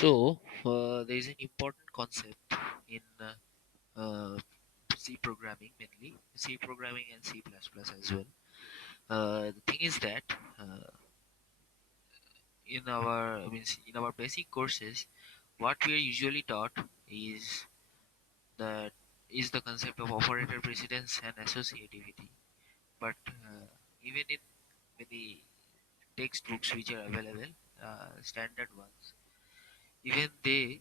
There is an important concept in C programming, mainly C programming and C++ as well. The thing is that in our basic courses, what we are usually taught is that is the concept of operator precedence and associativity. But even in many textbooks which are available, standard ones, even they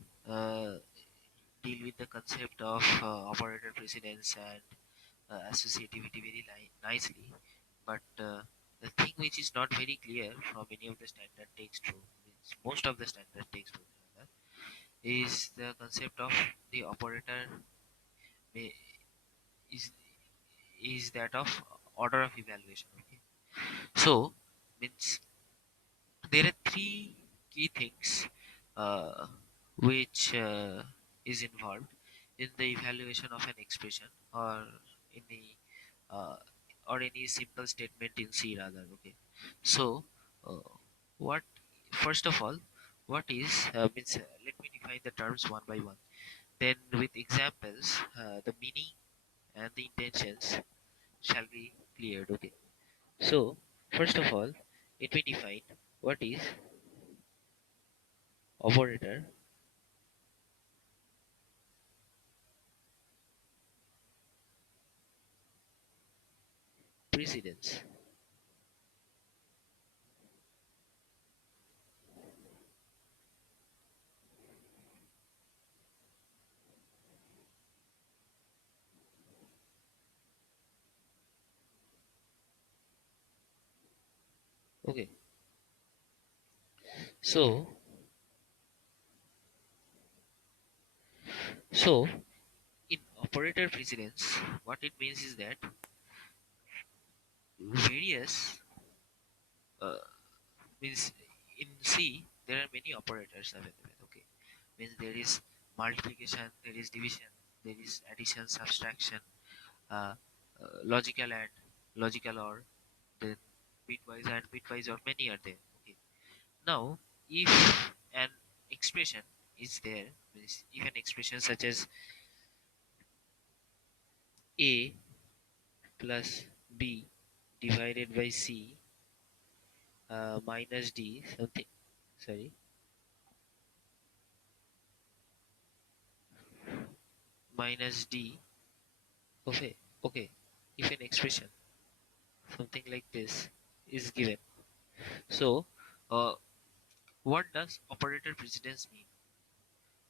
deal with the concept of operator precedence and associativity very nicely. But the thing which is not very clear from any of the standard textbook, means most of the standard textbook rather, is the concept of the operator may, is is that of order of evaluation. Okay, so means there are three key things uh, which is involved in the evaluation of an expression or any uh, or any simple statement in C rather. Okay, so uh, what first of all, what is means let me define the terms one by one. Then with examples, the meaning and the intentions shall be cleared. Okay, so first of all, let me define what is operator precedence. Okay, so so in operator precedence, what it means is that various uh, means in C there are many operators available. Okay, means there is multiplication, there is division, there is addition, subtraction, uh, logical and logical or, then bitwise and bitwise or many are there. Okay, now if an expression is there, means if an expression such as A plus B divided by C minus D something, sorry, minus D. Okay, okay, if an expression something like this is given, so uh, what does operator precedence mean?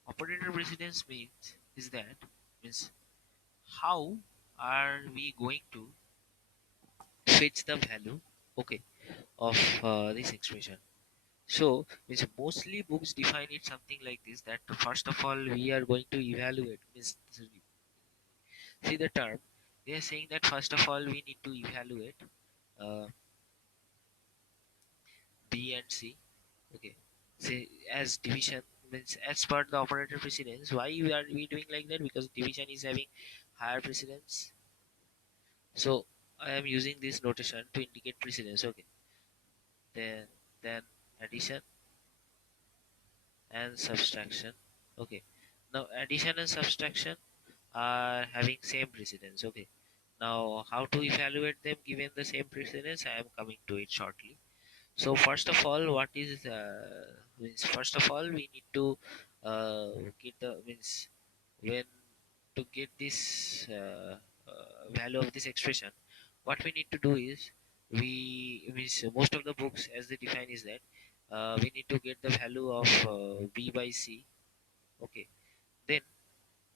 Operator precedence means is that means how are we going to fetch the value, okay, of this expression. So means mostly books define it something like this, that first of all we are going to evaluate, means see the term, they are saying that first of all we need to evaluate uh, B and C. Okay, say as division, means as per the operator precedence. Why are we doing like that? Because division is having higher precedence. So I am using this notation to indicate precedence. Okay, then addition and subtraction. Okay, now addition and subtraction are having same precedence. Okay, now how to evaluate them given the same precedence, I am coming to it shortly. So first of all, what is means first of all we need to get the means when to get this value of this expression, what we need to do is we means most of the books as they define is that we need to get the value of b by c. Okay, then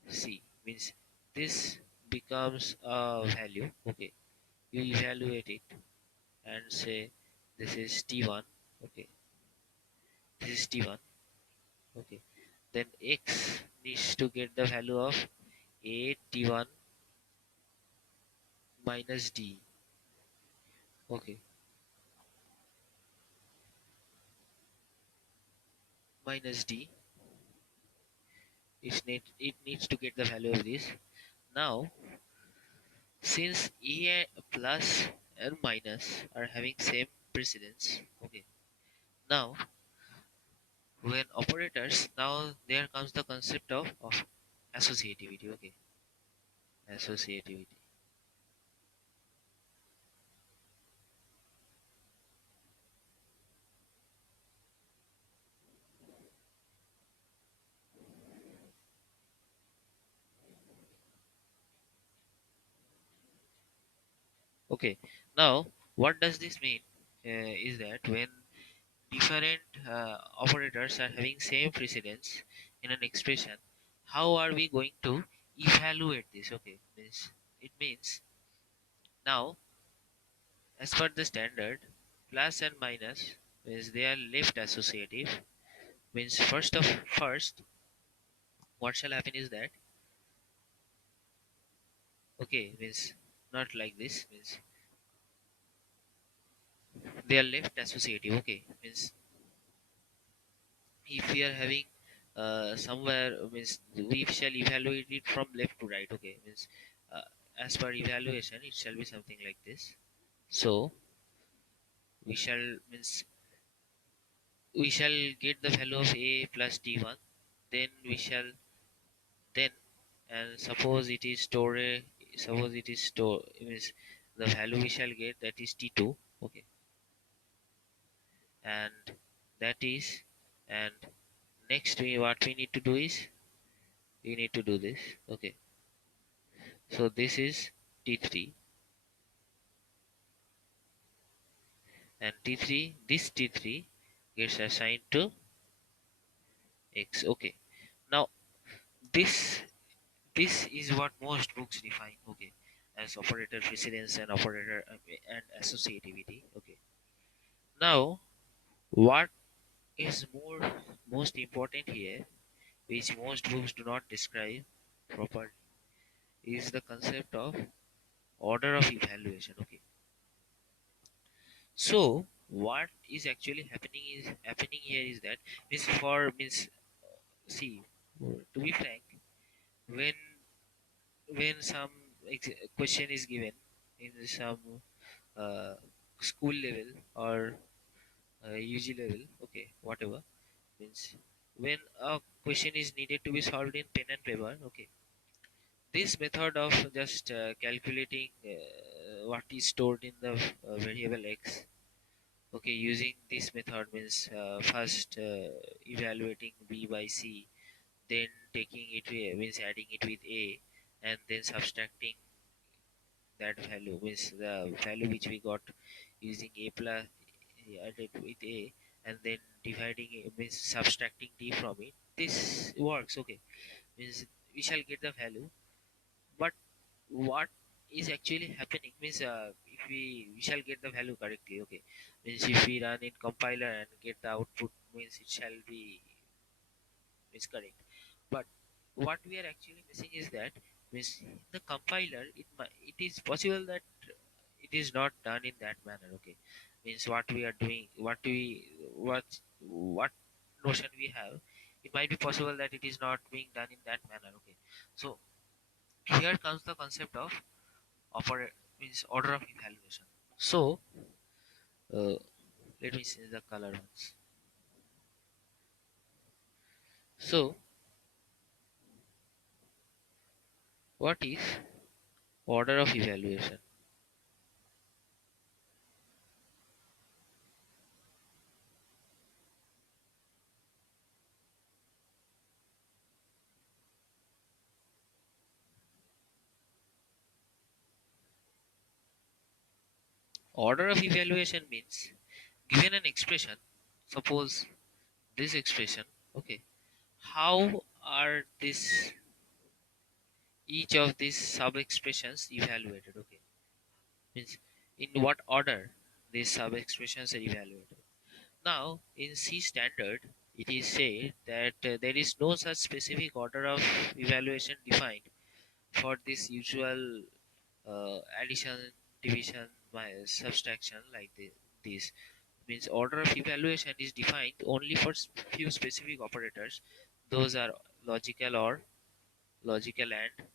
c means this becomes a value. Okay, you evaluate it and say this is t1. Okay, this is t1. Okay, then x needs to get the value of a t1 minus d. Okay, minus d, it needs to get the value of this. Now since a plus and minus are having same precedence, okay, now when operators. Now there comes the concept of associativity. Okay, associativity. Okay, now what does this mean? Is that when different operators are having same precedence in an expression, how are we going to evaluate this? Okay, means it means now as per the standard, plus and minus means they are left associative. Means first, what shall happen is that okay means not like this means they are left associative. Okay, means if we are having somewhere means we shall evaluate it from left to right. Okay, means uh, as per evaluation it shall be something like this. So we shall means we shall get the value of a plus t1, then we shall then and suppose it is store means the value we shall get that is t2. Okay, and that is and next what we need to do is we need to do this. Okay, so this is t3 and t3 this t3 gets assigned to x. Okay, now this this is what most books define. Okay, as operator precedence and operator and associativity. Okay, now what is most important here, which most books do not describe properly, is the concept of order of evaluation. Okay, so what is actually happening here is that means for means see to be frank, when some question is given in some uh, school level or UG level, okay, whatever means when a question is needed to be solved in pen and paper. Okay, this method of just calculating what is stored in the variable x. Okay, using this method means first evaluating b by c, then taking it means adding it with a, and then subtracting that value means the value which we got using a plus added with a, and then dividing it means subtracting t from it. This works. Okay, means we shall get the value, but what is actually happening means if we shall get the value correctly. Okay, means if we run in compiler and get the output means it shall be is correct, but what we are actually missing is that means the compiler it is possible that it is not done in that manner. Okay, means what we are doing what notion we have, it might be possible that it is not being done in that manner. Okay, so here comes the concept of operate means order of evaluation. So uh, let me see the color ones. So what is order of evaluation? Order of evaluation means given an expression, suppose this expression. Okay, how are this each of these sub expressions evaluated? Okay, means in what order these sub expressions are evaluated. Now in C standard it is said that there is no such specific order of evaluation defined for this usual addition, division, subtraction like this. Means order of evaluation is defined only for few specific operators. Those are logical or logical and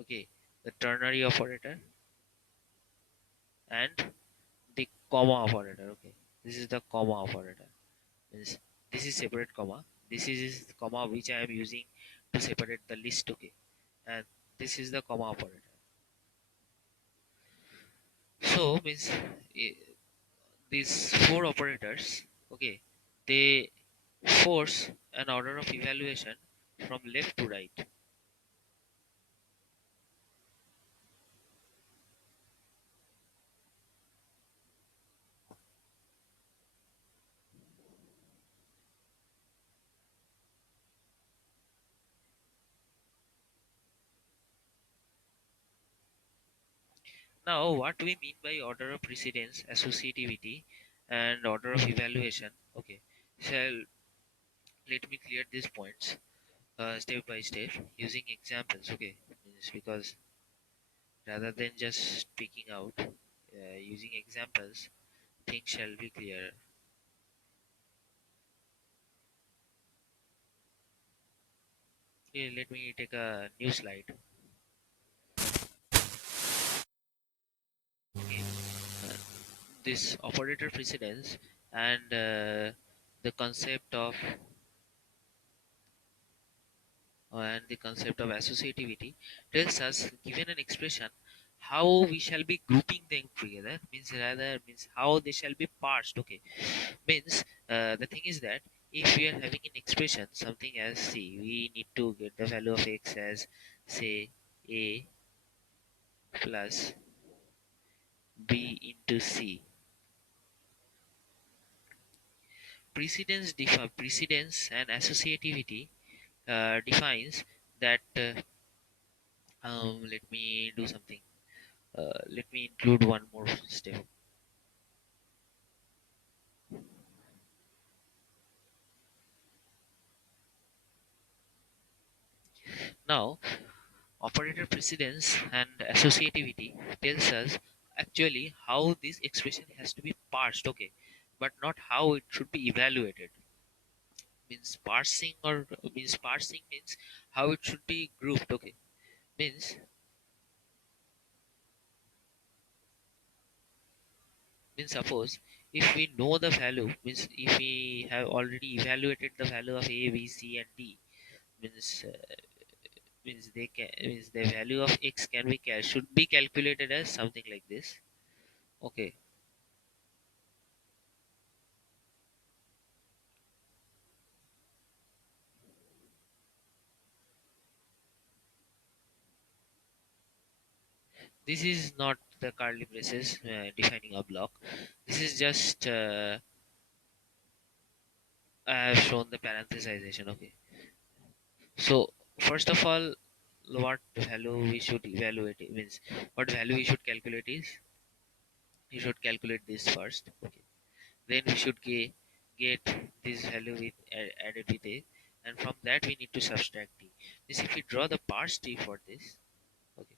okay, the ternary operator and the comma operator. Okay, this is the comma operator. Means this is separate comma, this is comma which I am using to separate the list, okay, and this is the comma operator. So means eh, these four operators, okay, they force an order of evaluation from left to right. Now, what we mean by order of precedence, associativity, and order of evaluation, okay, so let me clear these points step by step using examples, okay, means because rather than just speaking out, using examples, things shall be clear. Okay, let me take a new slide. Okay, uh, this operator precedence and the concept of the concept of associativity tells us, given an expression, how we shall be grouping them together, means rather means how they shall be parsed, okay, means the thing is that if we are having an expression something as c, we need to get the value of x as say a plus b into c. Precedence and associativity defines that let me do something. Let me include one more step. Now, operator precedence and associativity tells us actually how this expression has to be parsed, okay, but not how it should be evaluated. Means parsing or means parsing means how it should be grouped, okay. Means suppose if we know the value, means if we have already evaluated the value of a, b, c, and d, means means the value of x can be should be calculated as something like this, okay. This is not the curly braces defining a block. This is just I have shown the parenthesization. Okay. So first of all, what value we should evaluate means what value we should calculate is we should calculate this first. Okay. Then we should get this value with added with a, and from that we need to subtract t. This if we draw the parse t for this. Okay.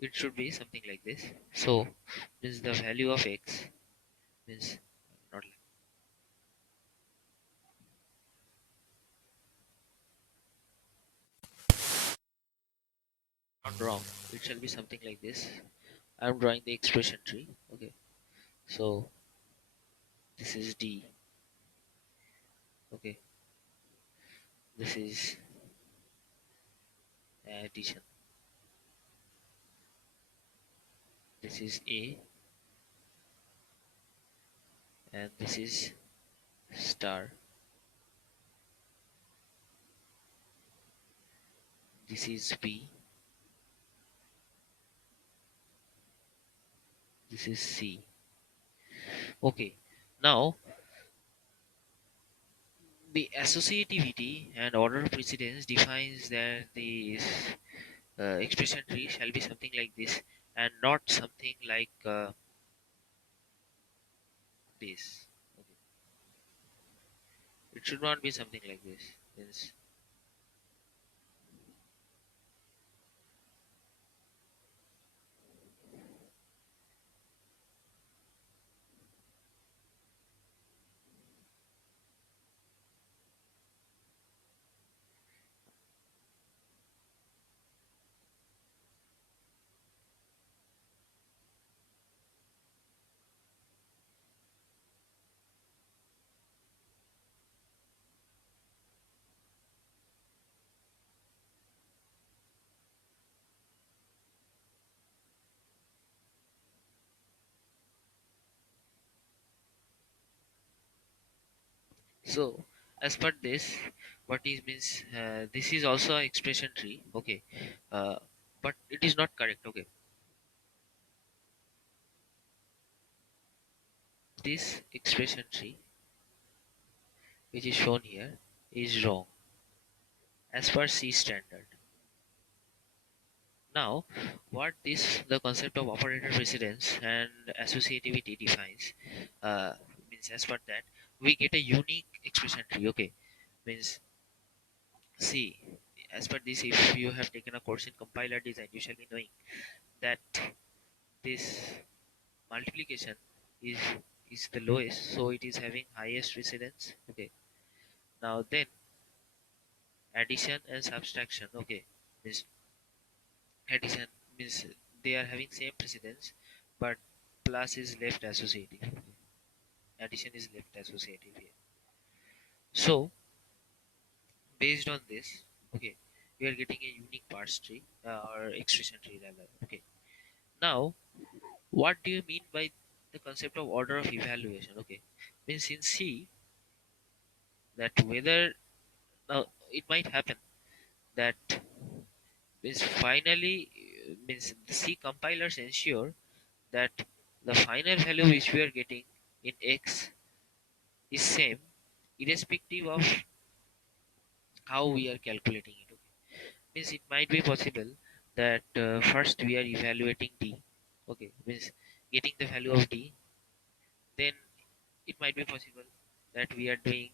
It should be something like this. So means the value of x means not not wrong. It shall be something like this. I'm drawing the expression tree. Okay. So this is D. Okay. This is addition. This is A, and this is star. This is B. This is C. Okay. Now the associativity and order of precedence defines that the expression tree shall be something like this and not something like this. Okay. It should not be something like this. Means So as per this, what is means this is also a expression tree. Okay, uh, but it is not correct. Okay, this expression tree which is shown here is wrong as per C standard. Now, what this the concept of operator precedence and associativity defines means as per that we get a unique expression tree. Okay, means see as per this, if you have taken a course in compiler design, you shall be knowing that this multiplication is is the lowest, so it is having highest precedence. Okay, now then addition and subtraction. Okay, means addition means they are having same precedence, but plus is left associative. Addition is left associative here. So based on this, okay, we are getting a unique parse tree or expression tree rather. Okay. Now, what do you mean by the concept of order of evaluation? Okay, means in C that whether now it might happen that means finally means the C compilers ensure that the final value which we are getting in X is same irrespective of how we are calculating it. Okay. Means it might be possible that first we are evaluating D. Okay, means getting the value of D. Then it might be possible that we are doing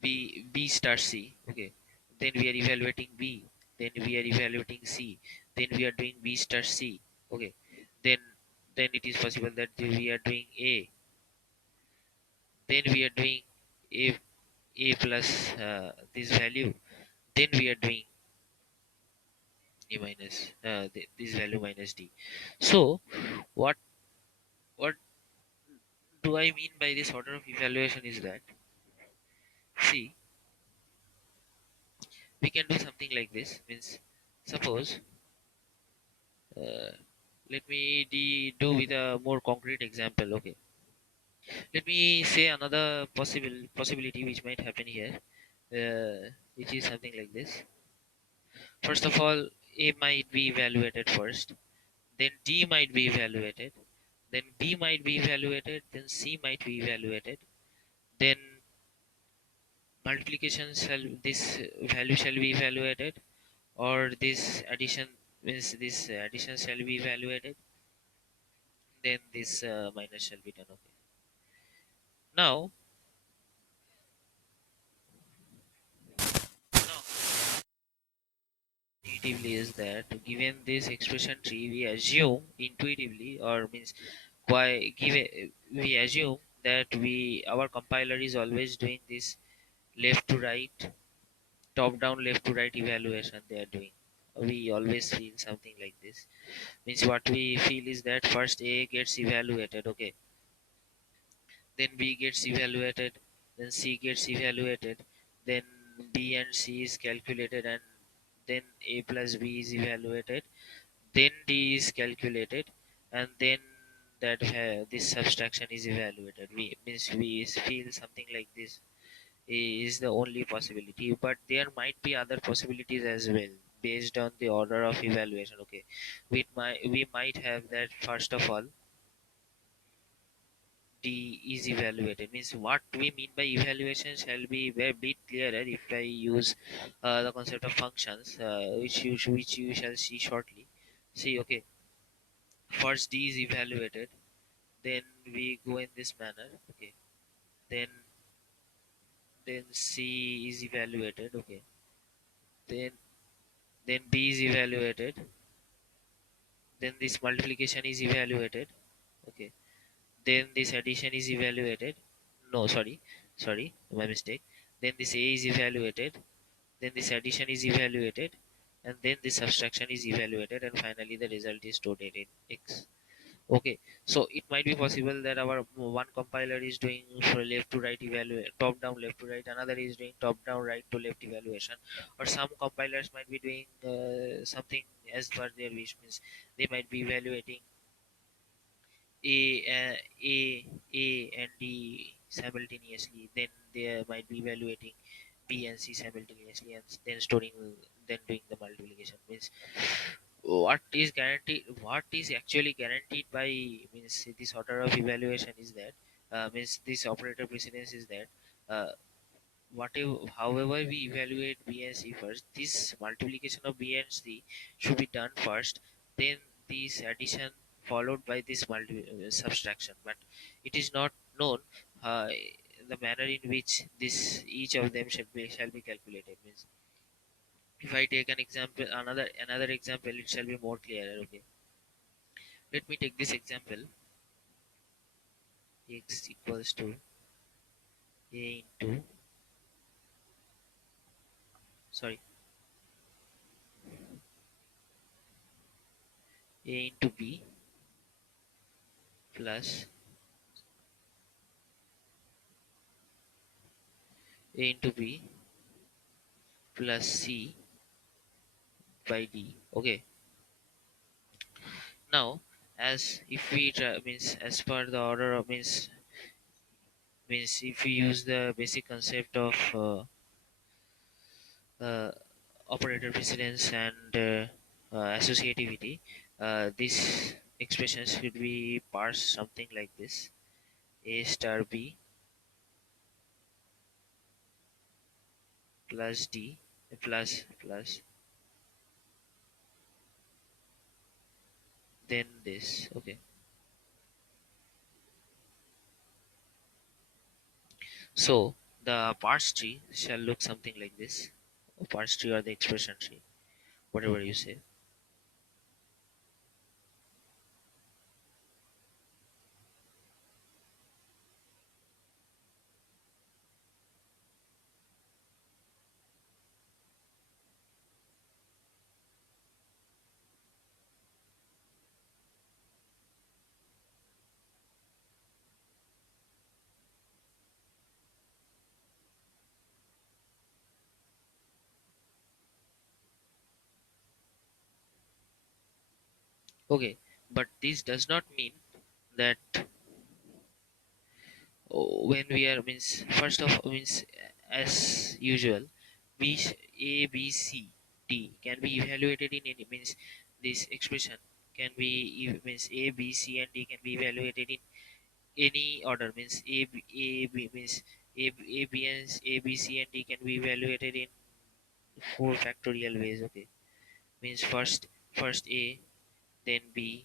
B star C. Okay, then we are evaluating B. Then we are evaluating C. Then we are doing B star C. Okay, then it is possible that we are doing A. Then we are doing A plus this value. Then we are doing A minus this value minus D. So what what do I mean by this order of evaluation is that see we can do something like this means suppose uh, let me do with a more concrete example. Okay, let me say another possibility which might happen here, which is something like this. First of all, A might be evaluated first, then D might be evaluated, then B might be evaluated, then C might be evaluated, then multiplication shall this value shall be evaluated, or this addition means this addition shall be evaluated, then this minus shall be done. Okay. Now, intuitively is that given this expression tree, we assume intuitively, or means why give we assume that we our compiler is always doing this left to right, top down, left to right evaluation. They are doing. We always feel something like this. Means what we feel is that first A gets evaluated. Okay, then B gets evaluated, then C gets evaluated, then B and C is calculated, and then A plus B is evaluated, then D is calculated, and then this subtraction is evaluated. We means we feel something like this is the only possibility, but there might be other possibilities as well based on the order of evaluation. Okay, we might have that first of all D is evaluated. Means what we mean by evaluation shall be a bit clearer if I use the concept of functions, which you shall see shortly. See, okay, first D is evaluated, then we go in this manner. Okay, then C is evaluated. Okay, then B is evaluated, then this multiplication is evaluated. Okay, then this addition is evaluated. No, sorry, my mistake. Then this A is evaluated, then this addition is evaluated, and then this subtraction is evaluated, and finally the result is stored in X. Okay, so it might be possible that our one compiler is doing for left to right evaluation, top down left to right, another is doing top down right to left evaluation, or some compilers might be doing something as per their wish. Means they might be evaluating A, A, A and D. simultaneously, then they might be evaluating B and C simultaneously, and then storing, then doing the multiplication. Means what is actually guaranteed by, means this order of evaluation is that, means this operator precedence is that, uh, whatever however we evaluate B and C first, this multiplication of B and C should be done first, then this addition followed by this subtraction. But it is not known uh, the manner in which this each of them shall be calculated. Means if I take an example, another example, it shall be more clearer. Okay, let me take this example. X equals to a into, sorry, a into b plus a into b plus c by d. Okay, now as if we try, means as per the order of, means if we use the basic concept of uh, operator precedence and associativity, this expression should be parsed something like this: a star b plus d plus then this. Okay, so the parse tree shall look something like this, or parse tree or the expression tree, whatever you say. Okay, but this does not mean that, when we are, means first of, means as usual, a b c d can be evaluated in any, means this expression can be means a b c and d can be evaluated in any order. Means a b means a b c and d can be evaluated in 4 factorial ways. Okay, means first a, then b,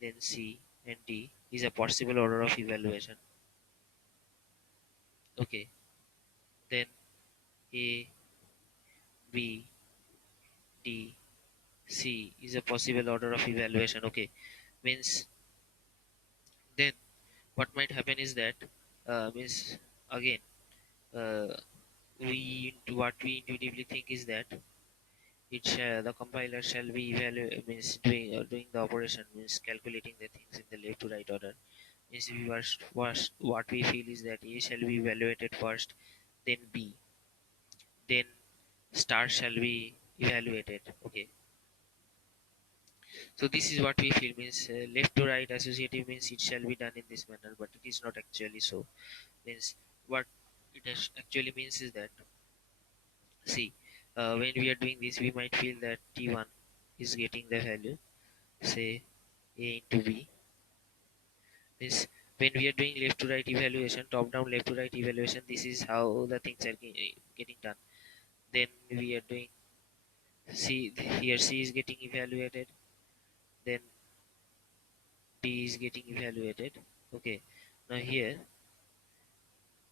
then c and d is a possible order of evaluation. Okay, then a b d c is a possible order of evaluation. Okay, means then what might happen is that, means again, uh, what we intuitively think is that the compiler shall be means doing the operation, means calculating the things in the left to right order. Means what we feel is that a shall be evaluated first, then b, then star shall be evaluated. Okay, so this is what we feel, means left to right associative means it shall be done in this manner, but it is not actually so. Means what it actually means is that, see, when we are doing this, we might feel that T1 is getting the value, say A into B. Means when we are doing left to right evaluation, top down left to right evaluation, this is how the things are getting done. Then we are doing C, here C is getting evaluated, then D is getting evaluated. Okay, now here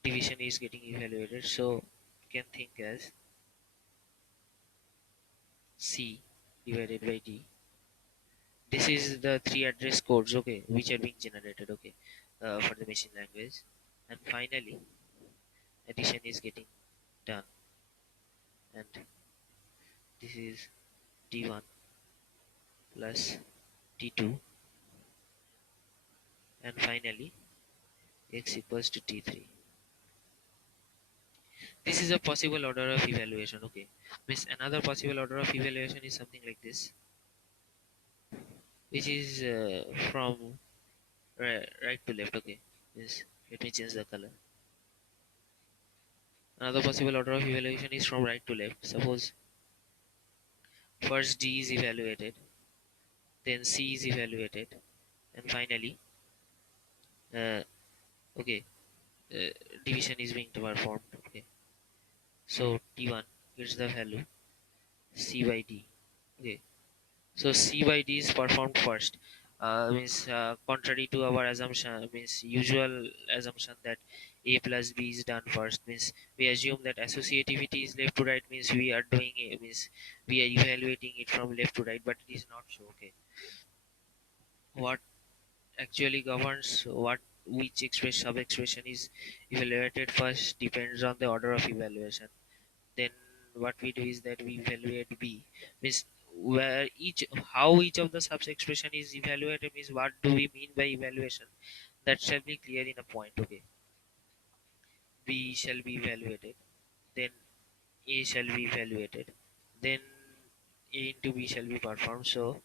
division is getting evaluated, so you can think as C divided by D. This is the three address codes, okay, which are being generated, okay, for the machine language. And finally, addition is getting done, and this is D1 plus D2, and finally x equals to T3. This is a possible order of evaluation, okay. Means another possible order of evaluation is something like this, which is from right to left, okay. Means let me change the color. Another possible order of evaluation is from right to left. Suppose first D is evaluated, then C is evaluated, and finally, uh, okay, uh, division is being performed. Okay, so T1 gets the value C by D. Okay, so C by D is performed first. Means contrary to our assumption, means usual assumption that A plus B is done first. Means we assume that associativity is left to right. Means we are doing it. Means we are evaluating it from left to right, but it is not so. Okay, what actually governs what which express sub expression is evaluated first depends on the order of evaluation. Then what we do is that we evaluate B, means where each how each of the sub expression is evaluated means what do we mean by evaluation, that shall be clear in a point. Okay, B shall be evaluated, then A shall be evaluated, then A into B shall be performed. So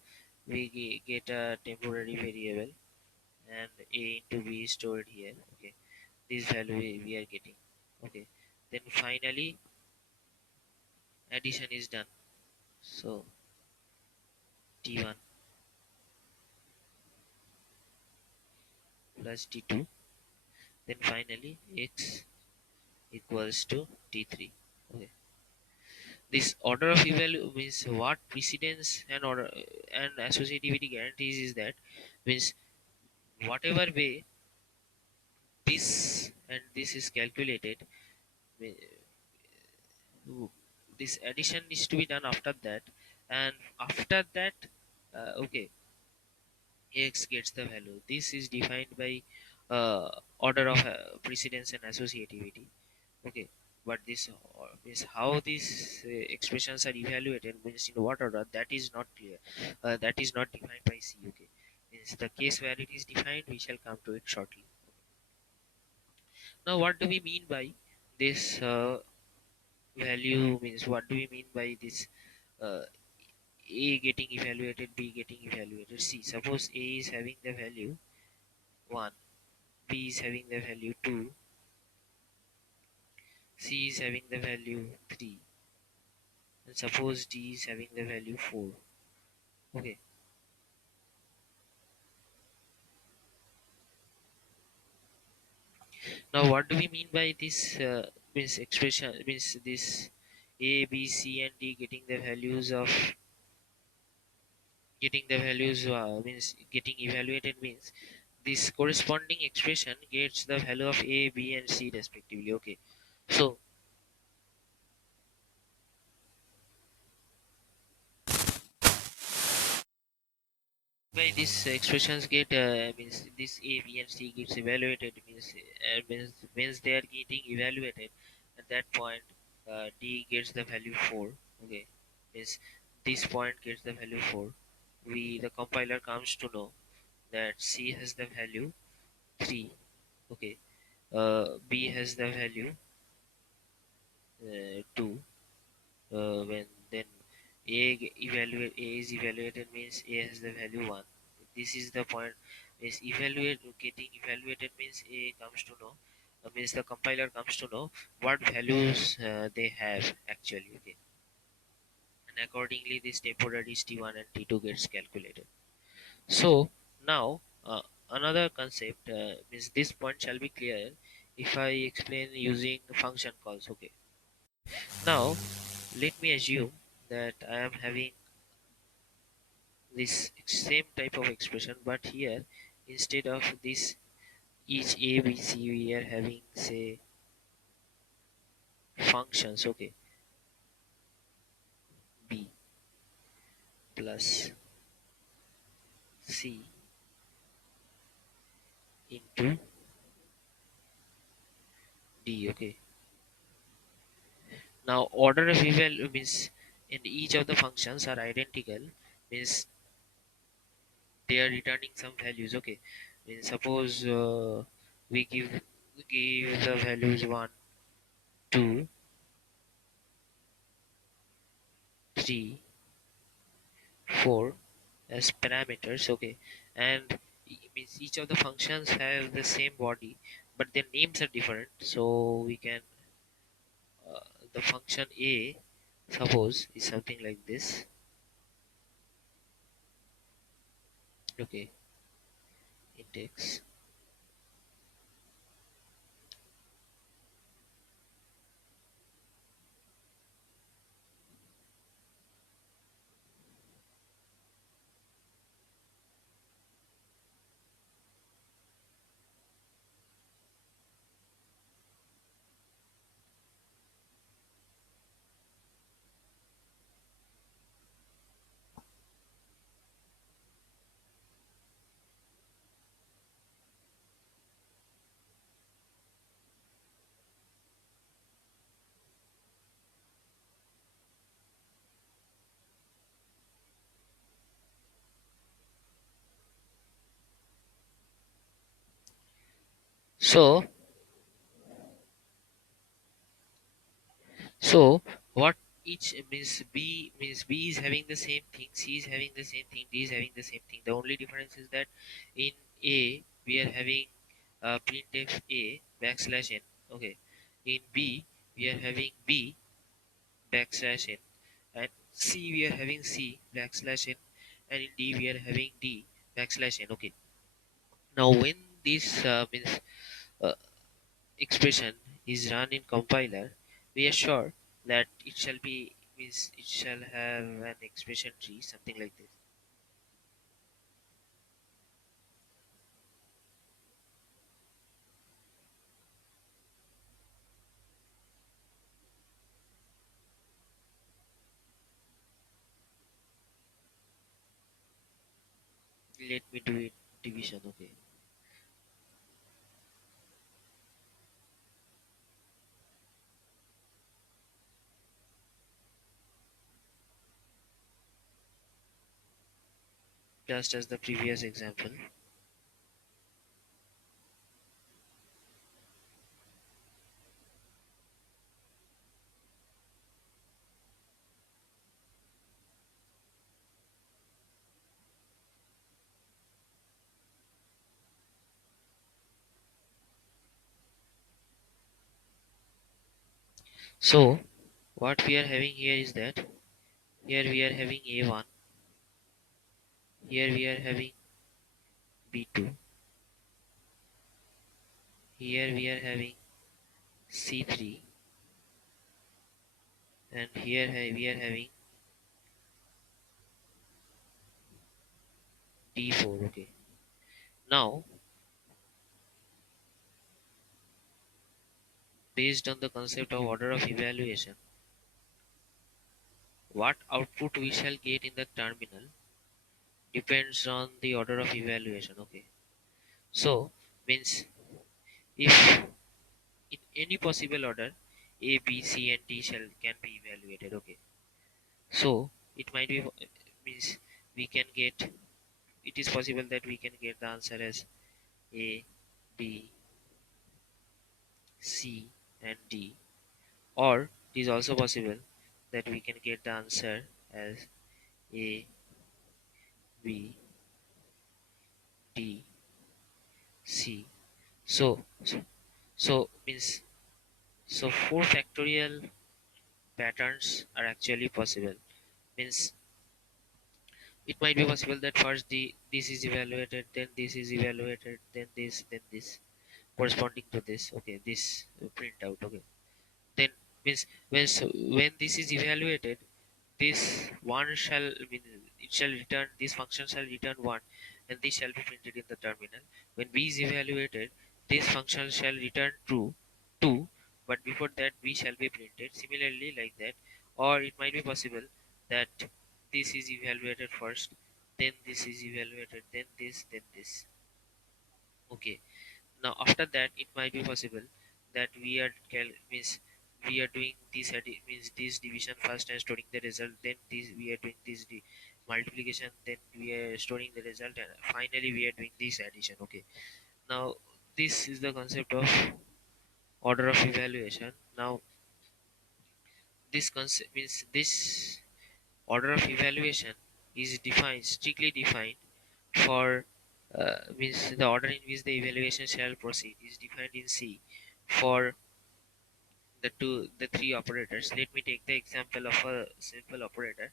we get a temporary variable and A into B is stored here. Okay, this value we are getting. Okay, then finally addition is done. So T1 plus T2, then finally x equals to T3. Okay, this order of evaluation means what precedence and order and associativity guarantees is that, means whatever way this and this is calculated, me- this addition needs to be done after that, and after that, okay, x gets the value. This is defined by order of precedence and associativity. Okay, but this means how these expressions are evaluated, means in what order, that is not clear. That is not defined by C. Okay, means the case where it is defined, we shall come to it shortly. Now, what do we mean by this value? Means what do we mean by this uh, A getting evaluated, B getting evaluated? See, suppose A is having the value 1, B is having the value 2, C is having the value 3, and suppose D is having the value 4. Okay, now what do we mean by this means expression? Means this A, B, C, and D getting the values means getting evaluated means this corresponding expression gets the value of A, B, and C respectively. Okay, so by these expressions get means this A, B, and C gets evaluated means they are getting evaluated. At that point, D gets the value 4. Okay, means this point gets the value 4. We the compiler comes to know that C has the value 3. Okay, B has the value 2. When then A is evaluated means A has the value 1. This is the point. Is evaluate getting evaluated means A comes to know, means the compiler comes to know what values they have actually. Okay, and accordingly this temporaries T1 and T2 gets calculated. So now another concept means this point shall be clear if I explain using function calls. Okay, now let me assume that I am having this same type of expression, but here instead of this each a b c we are having say functions. Okay, b plus c into d. Okay, now order of eval means in each of the functions are identical, means they are returning some values. Okay, means suppose we give the values 1, 2, 3, 4 as parameters. Okay, and means each of the functions have the same body but their names are different, so we can the function a, suppose, is something like this. Okay, index. So so what each means b is having the same thing, c is having the same thing, d is having the same thing. The only difference is that in a we are having printf a backslash n. Okay, in b we are having b backslash n, and c we are having c backslash n, and in d we are having d backslash n. Okay, now when this uh, expression is run in compiler, we are sure that it shall be means it shall have an expression tree, something like this. Let me do it division. Okay, just as the previous example. So what we are having here is that here we are having a1, here we are having b2, here we are having c3, and here we are having d4. Okay, now based on the concept of order of evaluation, what output we shall get in the terminal depends on the order of evaluation. Okay, so means if in any possible order a b c and d shall can be evaluated. Okay, so it might be means we can get, it is possible that we can get the answer as a b c and d, or it is also possible that we can get the answer as a b d c. So means so 4 factorial patterns are actually possible. Means it might be possible that first this is evaluated, then this is evaluated, then this, corresponding to this. Okay, this printout. Okay, then means when this is evaluated, this one shall mean it shall return, this function shall return one, and this shall be printed in the terminal. When b is evaluated, this function shall return true, two, but before that b shall be printed. Similarly, like that, or it might be possible that this is evaluated first, then this is evaluated, then this. Okay, now after that it might be possible that we are means we are doing this means this division first and storing the result, then this we are doing this multiplication, then we are storing the result, and finally we are doing this addition. Okay, now this is the concept of order of evaluation. Now this concept means this order of evaluation is defined, strictly defined for means the order in which the evaluation shall proceed is defined in C for the three operators. Let me take the example of a simple operator,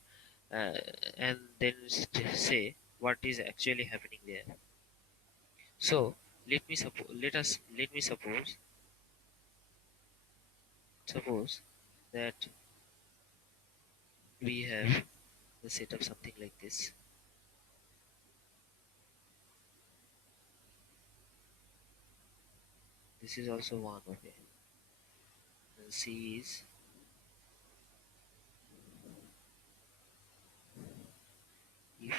uh, and then say what is actually happening there. So let me suppose that we have the setup something like this. This is also one, okay. And C is if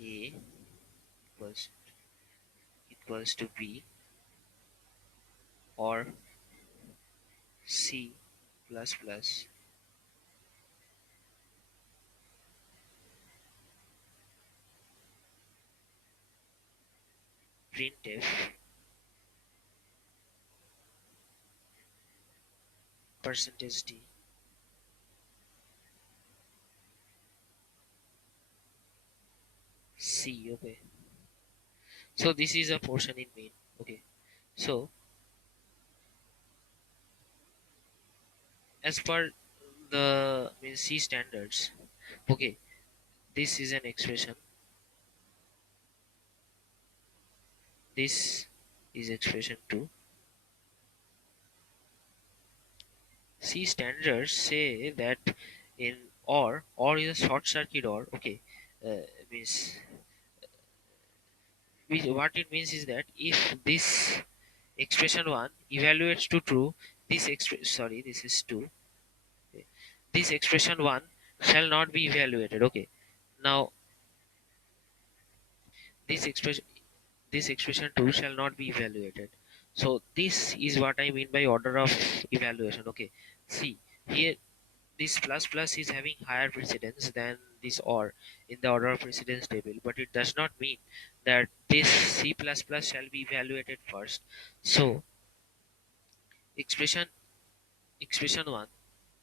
A equals to B, or C plus plus printf percentage D C, okay. So this is a portion in main, okay. So as per the means C standards, okay, this is an expression, this is expression 2. C standards say that in or is a short circuit, or okay, means what it means is that if this expression 1 evaluates to true, this is 2, okay. This expression 1 shall not be evaluated, okay. Now this expression this expression 2 shall not be evaluated. So this is what I mean by order of evaluation, okay. See here, this plus plus is having higher precedence than this or in the order of precedence table, but it does not mean that this C plus plus shall be evaluated first. So expression expression 1,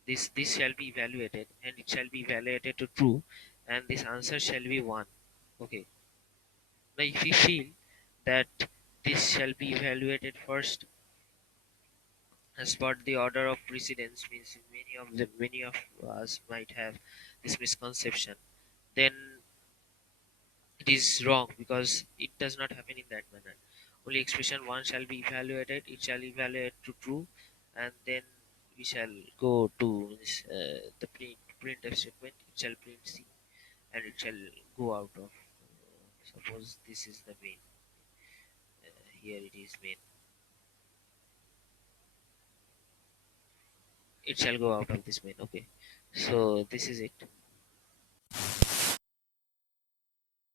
this shall be evaluated, and it shall be evaluated to true, and this answer shall be 1, okay. Now if we feel that this shall be evaluated first as per the order of precedence, means many of us might have this misconception, then it is wrong, because it does not happen in that manner. Only expression 1 shall be evaluated, it shall evaluate to true, and then we shall go to this, the printf statement, it shall print C, and it shall go out of, suppose this is the main, here it is main, it shall go out of this main, okay. So this is it.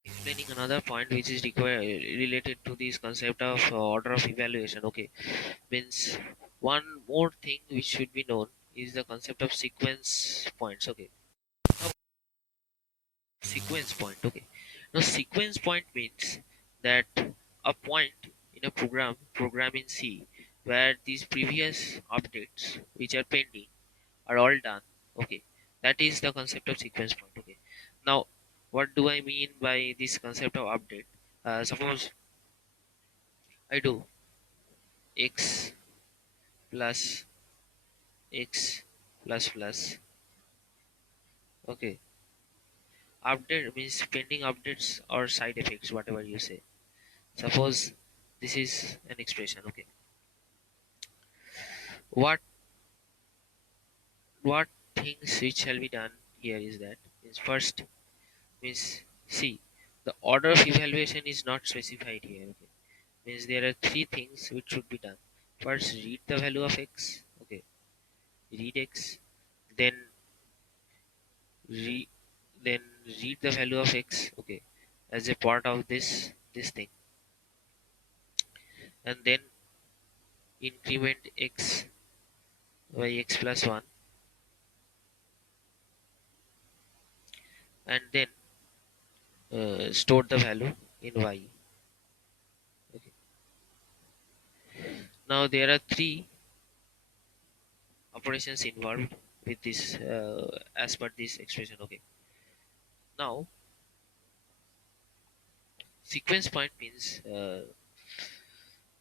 Explaining another point which is related to this concept of order of evaluation, okay, means one more thing which should be known is the concept of sequence points, okay. Now, sequence point, okay. Now sequence point means that a point in a program in C where these previous updates which are pending are all done, okay. That is the concept of sequence point, okay. Now what do I mean by this concept of update? Suppose I do x plus x plus plus, okay. Update means pending updates or side effects, whatever you say. Suppose this is an expression, okay. What what things which shall be done here is that, means first, means see, the order of evaluation is not specified here, okay. Means there are three things which should be done. First, read the value of x, okay. Read x, then re then read the value of x, okay, as a part of this thing, and then increment x by x plus 1, and then store the value in y, okay. Now there are three operations involved with this, as per this expression, okay. Now sequence point means,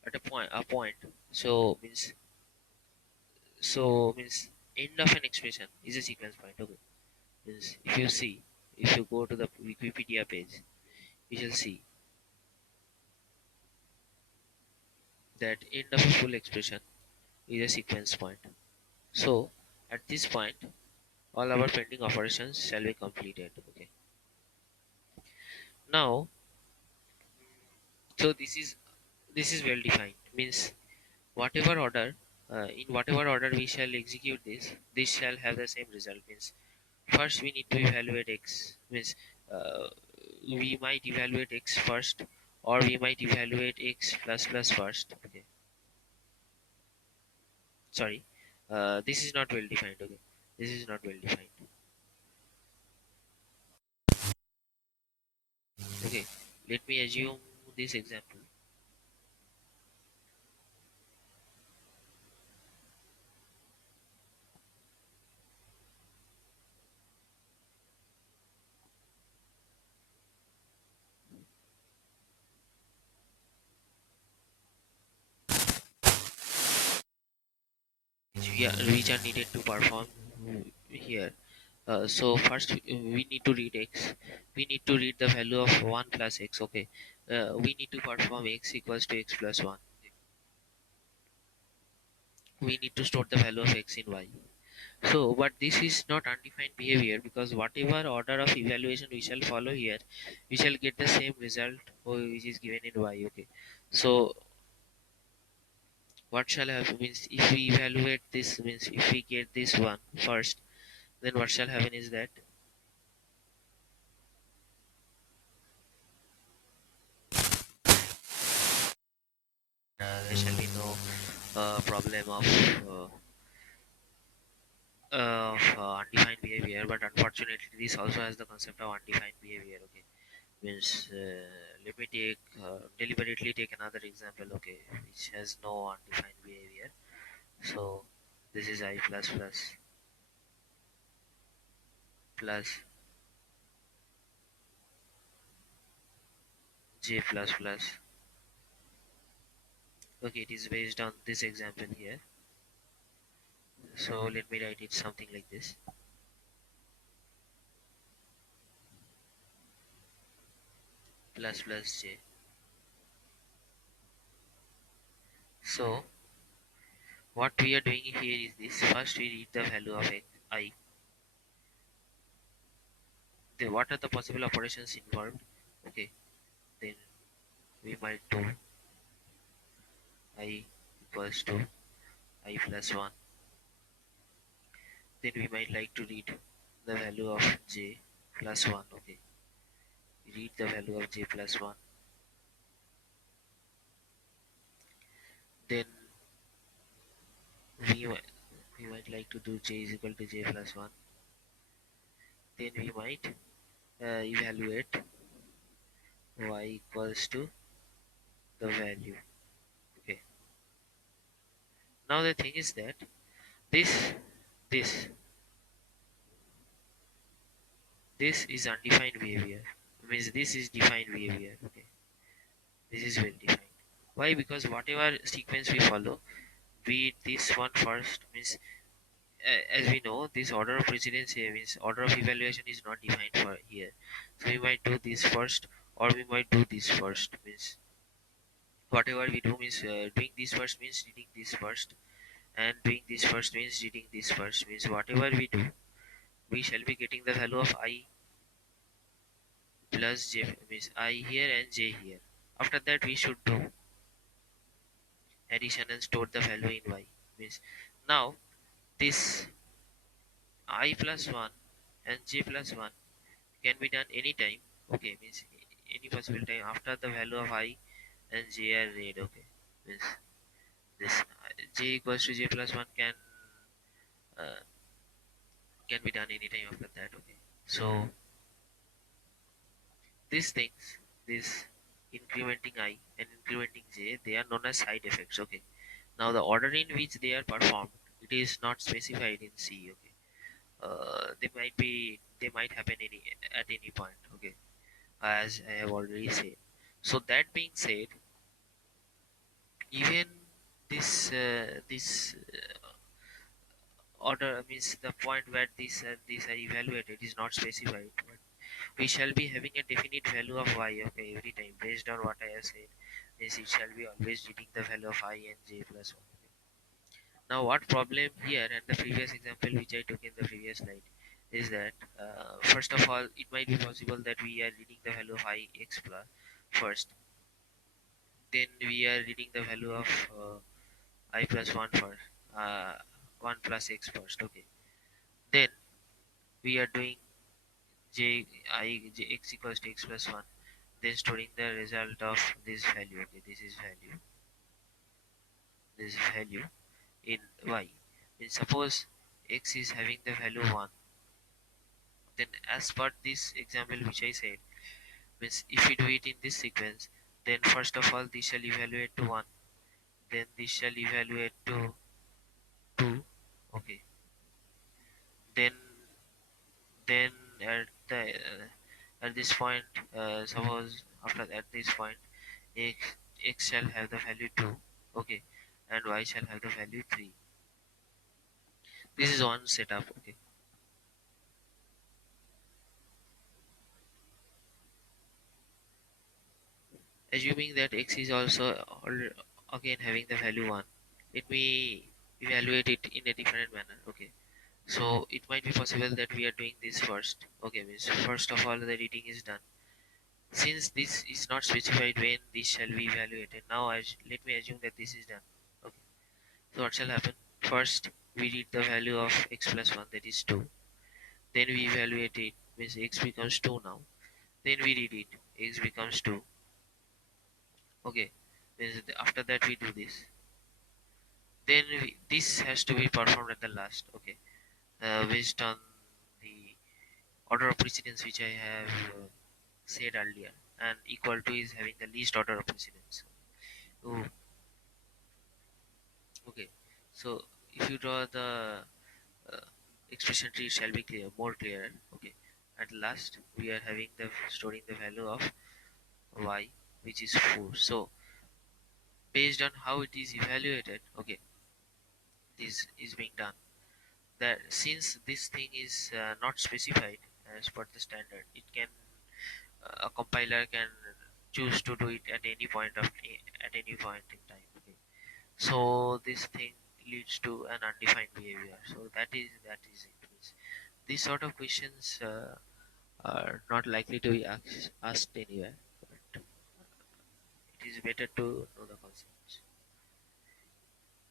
at a point. So means end of an expression is a sequence point. Okay, means if you go to the Wikipedia page, you shall see that end of a full expression is a sequence point. So at this point, all our pending operations shall be completed. Okay. Now, so this is well defined. Means whatever order, in whatever order we shall execute this shall have the same result. Means first we need to evaluate x. Means uh, we might evaluate x first, or we might evaluate x plus plus first. Okay. Sorry, this is not well defined. Okay, this is not well defined. Okay, let me assume this example. Which are needed to perform here. So first we need to read x. We need to read the value of 1 plus x. Okay. We need to perform x equals to x plus 1. We need to store the value of x in y. So, but this is not undefined behavior, because whatever order of evaluation we shall follow here, we shall get the same result which is given in y. Okay. So what shall happen means, if we evaluate this, means if we get this one first, then what shall happen is that there shall be no problem undefined behavior. But unfortunately, this also has the concept of undefined behavior. Okay, means let me deliberately take another example. Okay, which has no undefined behavior. So this is I plus j plus plus. Okay, it is based on this example here. So let me write it something like this: plus plus j. So what we are doing here is this: first we read the value of I. Then what are the possible operations involved? Okay, then we might do I equals to I plus 1. Then we might like to read the value of j plus 1. Okay, read the value of j plus 1. Then we might, we might like to do j is equal to j plus 1. Then we might evaluate y equals to the value. Okay, now the thing is that this this this is undefined behavior. Means this is defined behavior. Okay, this is well defined. Why? Because whatever sequence we follow, be it this one first, means as we know, this order of precedence here means order of evaluation is not defined for here. So we might do this first, or we might do this first. Means whatever we do means doing this first means reading this first, and doing this first means reading this first. Means whatever we do, we shall be getting the value of I plus j, means I here and j here. After that we should do addition and store the value in y. Means now this I plus 1 and j plus 1 can be done anytime. Okay, means any possible time after the value of I and j are read. Okay, means this j equals to j plus 1 uh, can be done anytime after that. Okay, so these things, this incrementing I and incrementing j, they are known as side effects. Okay, now the order in which they are performed, it is not specified in C. Okay, they might happen at any point. Okay, as I have already said. So that being said, Even this order means the point where these are evaluated is not specified, but we shall be having a definite value of y, okay, every time based on what I have said, means it shall be always reading the value of I and j plus 1. Okay. Now what problem here and the previous example which I took in the previous slide is that first of all it might be possible that we are reading the value of I x plus first, then we are reading the value of I plus 1 first, 1 plus x first, okay, then we are doing x equals to x plus 1, then storing the result of this value, okay, this value in y. Then suppose x is having the value 1, then as per this example which I said, means if we do it in this sequence, then first of all this shall evaluate to 1, then this shall evaluate to 2, okay, then then at the at this point, suppose after at this point x x shall have the value 2, okay, and y shall have the value 3. This is one setup, okay. Assuming that x is also again having the value 1, let me evaluate it in a different manner, okay. So it might be possible that we are doing this first, okay, means first of all the reading is done. Since this is not specified when this shall be evaluated, now let me assume that this is done, okay. So what shall happen? First we read the value of x plus 1, that is 2, then we evaluate it, means x becomes 2 now, then we read it, x becomes 2, okay, means after that we do this, then this has to be performed at the last, okay, based on the order of precedence which I have said earlier, and equal to is having the least order of precedence. Oh, okay, so if you draw the uh, expression tree, it shall be more clearer, okay. At last we are having the storing the value of y, which is 4. So based on how it is evaluated, okay, this is being done, that since this thing is not specified as per the standard, it can a compiler can choose to do it at any point at any point in time, okay. So this thing leads to an undefined behavior, so that is it. Means these sort of questions are not likely to be asked anywhere, but it is better to know the concepts.